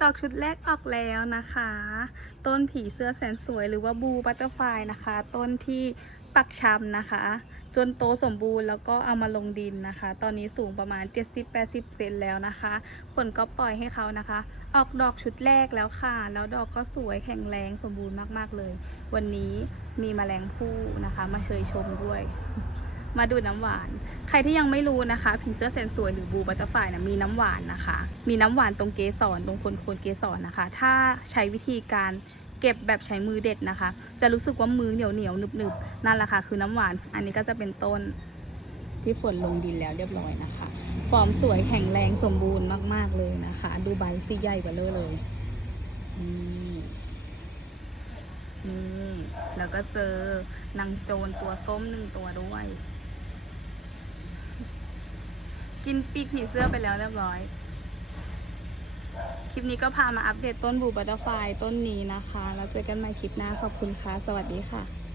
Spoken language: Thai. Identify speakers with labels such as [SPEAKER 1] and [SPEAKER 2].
[SPEAKER 1] ดอกชุดแรกออกแล้วนะคะ ต้นผีเสื้อแสนสวยหรือว่าบูบัตเตอร์ไฟนะคะ ต้นที่ปักชำนะคะ จนโตสมบูรณ์แล้วก็เอามาลงดินนะคะ ตอนนี้สูงประมาณ 70-80 เซนแล้วนะคะฝนก็ปล่อยให้เขานะคะ ออกดอกชุดแรกแล้วค่ะ แล้วดอกก็สวยแข็งแรงสมบูรณ์มากๆเลย วันนี้มีแมลงผู้นะคะ มาเชยชมด้วย มาดูน้ำหวาน ใครที่ยังไม่รู้นะคะผีเสื้อแสนสวยหรือบูบัตเตอร์ไฟนะมีน้ำหวานนะคะ มีน้ำหวานตรงเกสรตรงคนโคนเกสรนะคะ ถ้าใช้วิธีการเก็บแบบใช้มือเด็ดนะคะ จะรู้สึกว่ามือเหนียวเหนียวหนึบหนึบนั่นแหละค่ะคือน้ำหวาน อันนี้ก็จะเป็นต้นที่ฝนลงดินแล้วเรียบร้อยนะคะฟอร์มสวยแข็งแรงสมบูรณ์มาก ๆ เลยนะคะ ดูใบสีใหญ่กว่าเลยเลยนี่นี่แล้วก็เจอนางโจรตัวส้มหนึ่งตัวด้วย กินปีกผีเสื้อไปแล้วเรียบร้อย คลิปนี้ก็พามาอัปเดตต้นบูบัตเตอร์ไฟต้นนี้นะคะ แล้วเจอกันใหม่คลิปหน้าขอบคุณค่ะ สวัสดีค่ะ